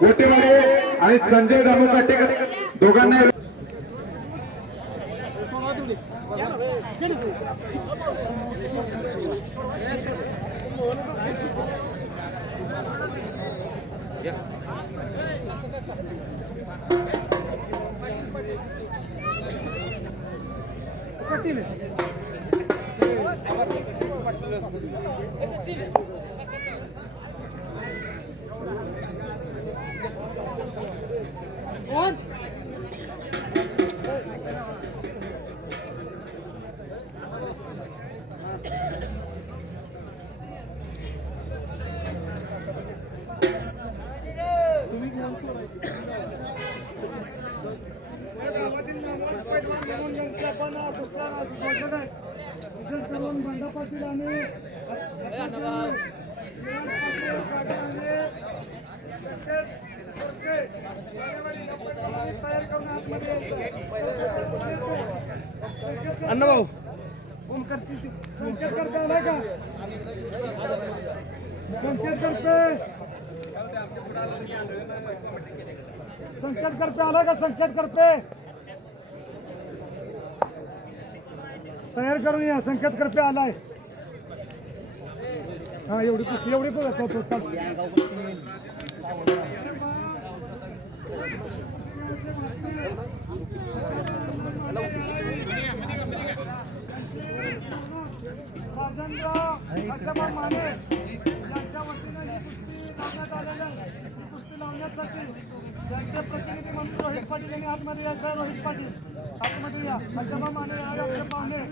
गोटेवाडे आणि संजय दामू काटेकर दोघांना पाटील आणि संकेत करता आलाय का? संकेत करते संकेत करते आलाय का? संकेत करते तयार करून या. संकेत कृपया आलाय. हा एवढी पुस्तक एवढी पुस्तक लावण्यासाठी त्यांचे प्रतिनिधी काँग्रेस पाटील आतमध्ये यायचं आहे रोहित पाटील. आतमध्ये या. अजबा माने आराध्य पाहुणे.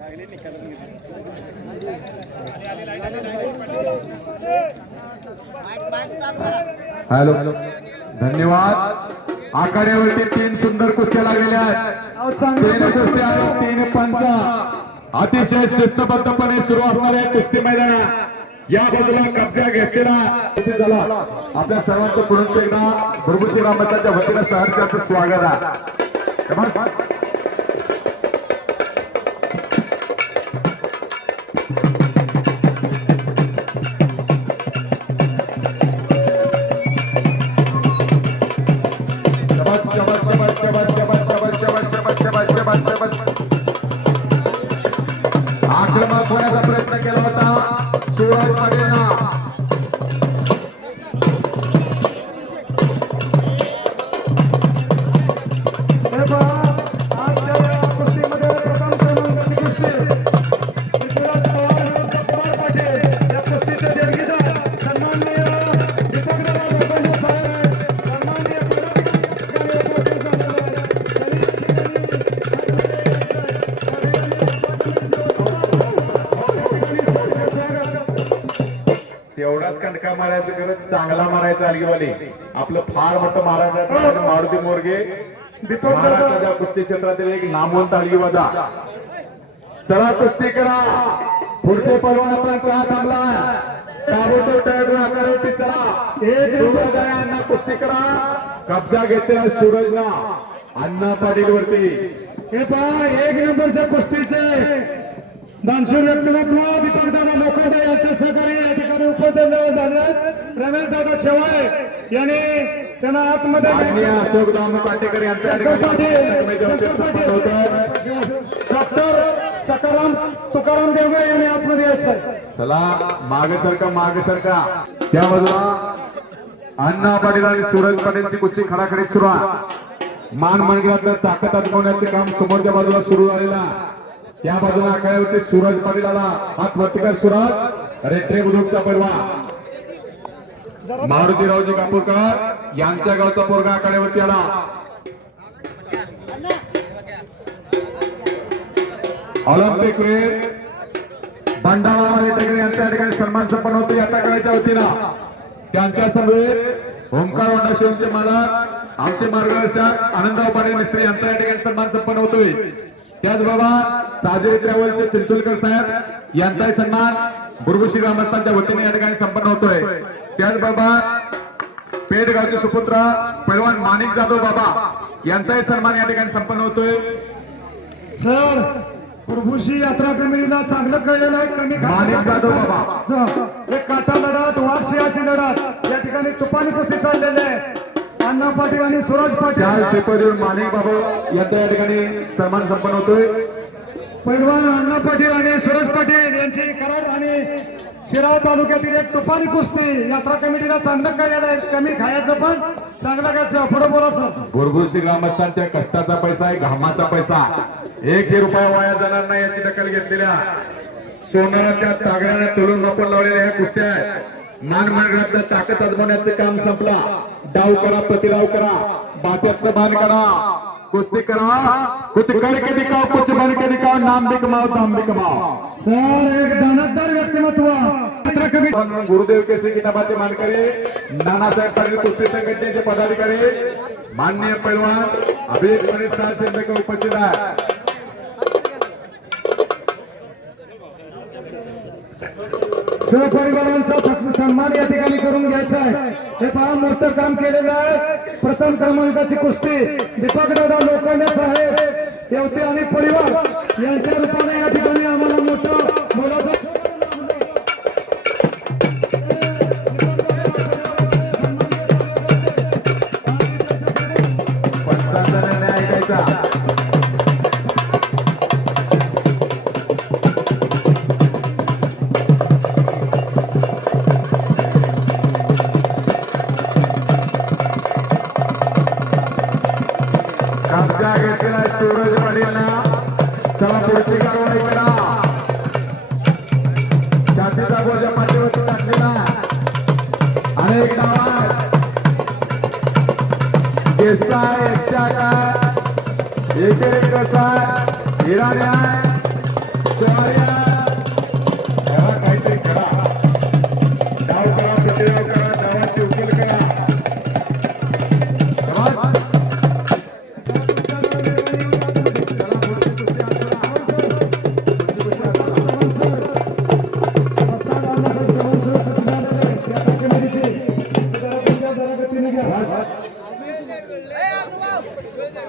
लागले निकाल हॅलो. धन्यवाद. आखाड्यावरती तीन सुंदर कुस्त्या लागलेल्या आहेत. तीन कुस्त्या आहेत तीन पंचा. अतिशय शिस्तबद्धपणे सुरू असणाऱ्या कुस्ती मैदानात या बाजूला कब्जा घेतलेला झाला. आपल्या सर्वांचं पुढून एकदा भरपूर रामताच्या वतीनं सहर्षाचं स्वागत आहे. तेवढाच कणका मारायचं करत चांगला मारायचा अलगीवाले आपलं फार मोठं महाराष्ट्रात मारुती मोरगे. महाराष्ट्राच्या कुस्ती क्षेत्रातील एक नामवंत अलगीवादा चला कुस्ती करा. पुढचे पलवान आपण का थांबला. ताबडतोब तयार आकारावरती चला. एक सूरज आणि अण्णा कुस्ती करा. कब्जा घेतलेला सूरजना अण्णा पाटील वरती हे पहा एक नंबरच्या कुस्तीचे. दानशूर व्यक्तिमत्व दीपक दादा लोखंडे यांचे सहकारी ठिकाणी उपस्थित रमेश दादा शेवाळे यांनी त्यांना आतमध्ये अशोक दामू पाटेकर यांच्या या ठिकाणी जखमेच्या वतीने सन्मान होतं. डॉक्टर सकाराम तुकाराम देवगे यांनी आतमध्ये यायचं. चला मागे सरका मागे सरका. त्या बाजूला अण्णा पाटील आणि सूरज पाटीलची कुस्ती खडाखडीत सुरू आहे. मान मनगडातलं ताकद अजमावण्याचे काम समोरच्या बाजूला सुरू झालेला त्या बाजूला आखाड्यावरती सूरज पाटील आला. हात वर्तकर सूरज. रेट्रे बुद्रुकचा परवा. मारुतीरावजी कापूरकर यांच्या गावचा पोरगा आखाड्यावरती आला. ऑलिम्पिक वेळ भंडारा टेकडे यांच्या ठिकाणी सन्मान संपन्न होतो या काळाच्या वतीनं. त्यांच्या समवेत ओंकार वाटाशिवचे मालक आमचे मार्गदर्शक आनंदराव पाटील मिस्त्री यांचा या ठिकाणी सन्मान संपन्न होतोय. त्याचबरोबर साजरे ट्रॅव्हलचे चिंचोलकर साहेब यांचाही सन्मान बुरबुशी ग्रामस्थांच्या वतीने या ठिकाणी संपन्न होतोय. त्याचबरोबर पेडगावचे सुपुत्र पैलवान माणिक जाधव बाबा यांचाही सन्मान या ठिकाणी संपन्न होतोय. सर प्रभूशी यात्रा कमिटीला चांगलं कळलेलं आहे कमी माणिक जाधव बाबा. ज- एक काटा लढत वाघशियाची लढत या ठिकाणी तुपानी कुस्ती चाललेली आहे. अण्णा पाटील आणि सुरज पाटील. माणिक बाबा यांचा या ठिकाणी सन्मान संपन्न होतोय. पैलवान अण्णा पाटील आणि सुरज पाटील यांची कराड आणि शिराव तालुक्यातील एक तुपानी कुस्ती. यात्रा कमिटीला चांगलं कळलेलं आहे. कमी खायचं पण चांगलं खायचं. पुढे बोला सर. बुरबुशी ग्रामस्थांच्या कष्टाचा पैसा आहे घामाचा पैसा. एकही रुपया वाया जाणार नाही याची दखल घेतलेल्या सोनाच्या तागड्याने तोलून रोपण लावलेल्या ह्या कुस्त्या आहेत मान मार्गातलं ताकद अजमवण्याचं काम संपला. डाव करा प्रतिडाव करा. बात्यातलं भान करा कुश्ती कराओ कुछ करके दिखाओ कुछ बन के दिखाओ नाम भी कमाओ दाम भी कमाओ सर एक दानतदार व्यक्तिमत्व. यात्रा कमिटी म्हणून गुरुदेव केसरी किताबाचे मानकरी नानासाहेब पाटील कुस्ती संघटनेचे पदाधिकारी माननीय पैलवान अभिजित गणेश शिंदे उपस्थित आहे. सहपरिवारांचा सत्- सन्मान या ठिकाणी करून घ्यायचा आहे. हे फार मोठं काम केलेलं आहे. प्रथम क्रमांकाची कुस्ती दीपक दादा लोखंडे साहेब येवते आणि परिवार यांच्या रूपाने या ठिकाणी देसाय एकच्या काय एक एक कसा हिराण्या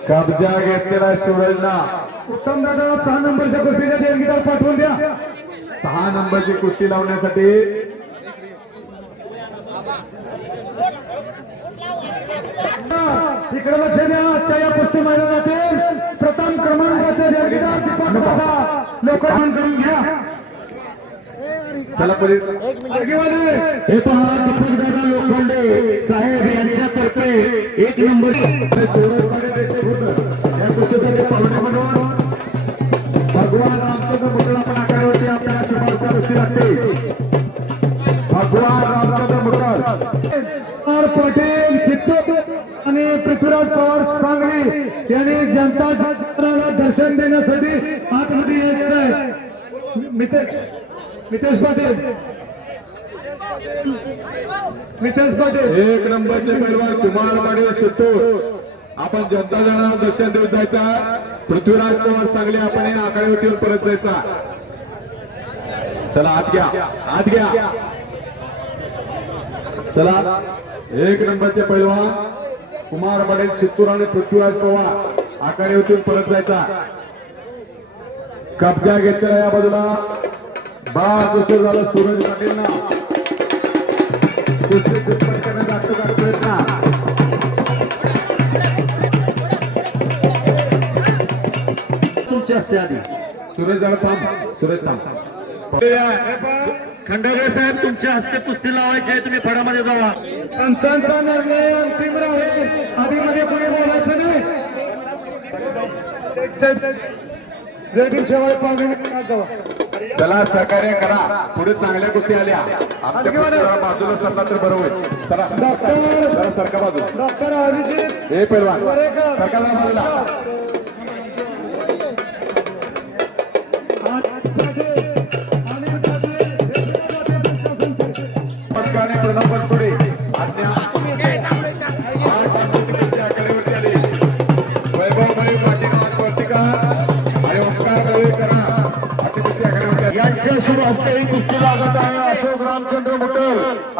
कब्जा घेतलेला सूरजना उत्तम दादा सहा नंबरच्या कुस्तीच्या देणगीदार पाठवून द्या. सहा नंबरची कुस्ती लावण्यासाठी इकडे लक्ष द्या आजच्या या कुस्ती मैदानातील प्रथम क्रमांकाचे देणगीदार दीपक दादा. लोकांना करून घ्या. चला पोलीस. आगीवाले हे पहा दीपक दादा लोखंडे साहेब यांच्यातर्फे एक नंबर भगवान रामचंद्र मुद्रा आपण आकारावरती आपल्याला शिफारस कुस्ती लागते. भगवान रामचंद्र मुद्रा. पटेल पाटील आणि पृथ्वीराज पवार सांगली यांनी जनता जनाला दर्शन देण्यासाठी आतमध्ये यायचं आहे. मितेश मितेश पाटील. एक नंबरचे पैलवान कुमार माडे शितूर. आपण जनता जनावर दर्शन देऊन जायचा. पृथ्वीराज पवार सांगली आपण या आखाड्यावरती परत जायचा. चला आत घ्या. आत घ्या. चला. एक नंबरचे पैलवान कुमार माडे शितूर आणि पृथ्वीराज पवार आकडेवटीवर परत जायचा. कब्जा घेतलेला या बाजूला. बाद जसं झालं सूरज पाटील प्रयत्न तुमची असते आधी सुरेश जरा थांब. सुरेश थांब. खंडागळे साहेब तुमच्या हस्ते कुस्ती लावायची आहे तुम्ही फडामध्ये जावा. पंचांचा निर्णय अंतिम राहील. आधी मध्ये कुणी बोलायचं नाही. जय भीम शेवाळे पाहुणे जावा. चला सहकार्य करा. पुढे चांगल्या गोष्टी आल्या. आमच्या बाजूला सरला तर बरं होईल. चला. सरका बाजू हे पैलवान. सरका जरा बाजूला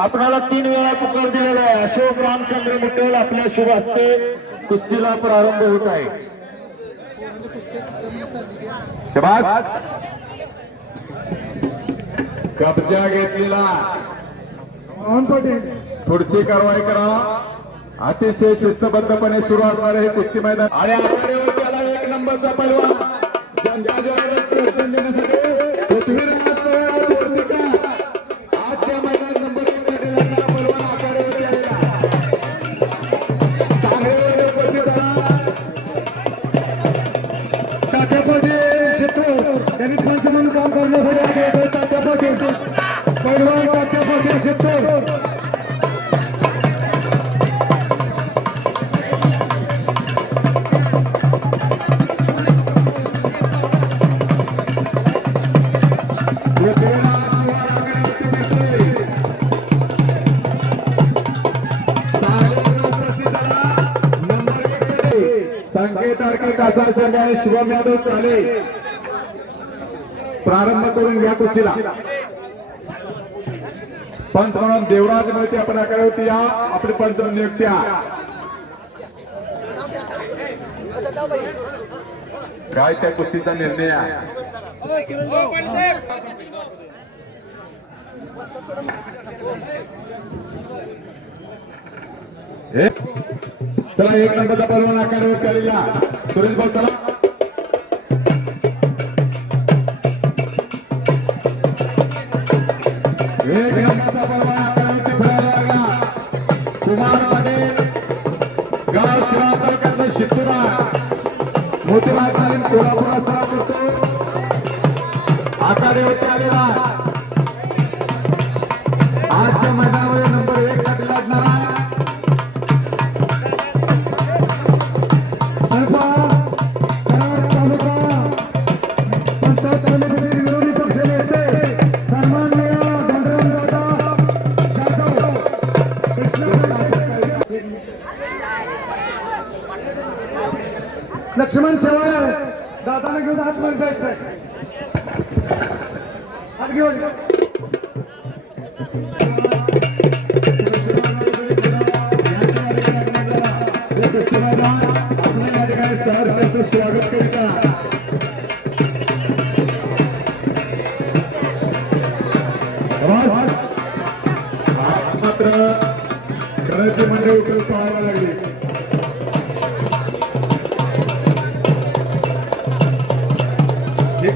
आपल्याला तीन वेळा पुकार दिलेला आहे. अशोक रामचंद्र मुटल आपल्या शुभ हस्ते कुस्तीला प्रारंभ होत आहे. कब्जा घेतलेला. पुढची कारवाई करा. अतिशय शिस्तबद्धपणे सुरू असणारे हे कुस्ती मैदान. आणि आघाडीवर त्याला एक नंबरचा पैलवान जनता जनार्दन दर्शन देण्यासाठी तात्या पाटील शेतू त्यांनी पंच म्हणून काम करण्यासाठी आले होते तात्या पाटील पैलवान तात्या पाटील शेतू संकेत तारखे असा संघ शिवम यादव चाले. प्रारंभ करून घ्या कुस्तीला. पंच म्हणून देवराज मिळते आपण आकडे या. आपली पंच नियुक्त्या काय त्या कुस्तीचा निर्णय आहे? हे? चला एक नंबरचा पलवान आखाड्यावर केलेला. सुरेश भाऊ चला. एक नंबरचा पलवान आखाड्यावरती फिरायला लागला. कुमार गाव तालुक्यातलं शितुरा. मोतीबाग तालीम सराव करतो.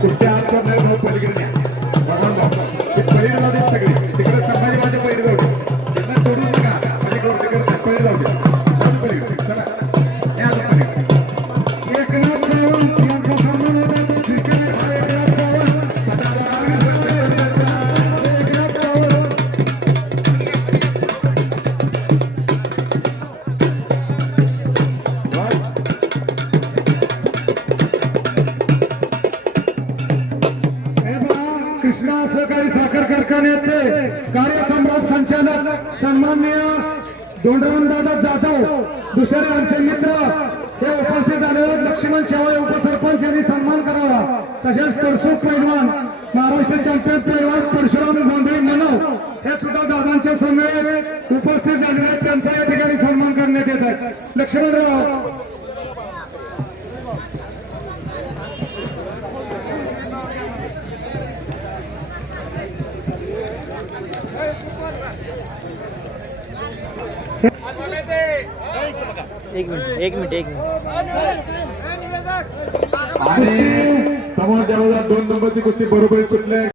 कुठल्या आजच्या नाही भाऊ पलीकडे कारखान्याचे कार्यसम्राट संचालक सन्माननीय दोंडराम दादा जाधव दुसरे आमचे मित्र हे उपस्थित झाल्यावर लक्ष्मण शेवाळे उपसरपंच यांनी सन्मान करावा. तसेच परसू पैलवान महाराष्ट्र चॅम्पियन पैलवान परशुराम गोंधळी मनव हे सुद्धा दादांच्या समेत उपस्थित झालेले आहेत त्यांचा या ठिकाणी सन्मान करण्यात येत आहे लक्ष्मणराव एक मिनिट एक मिनिट एक मिनिट. आणि समोर दोन नंबरची कुस्ती बरोबर सुटले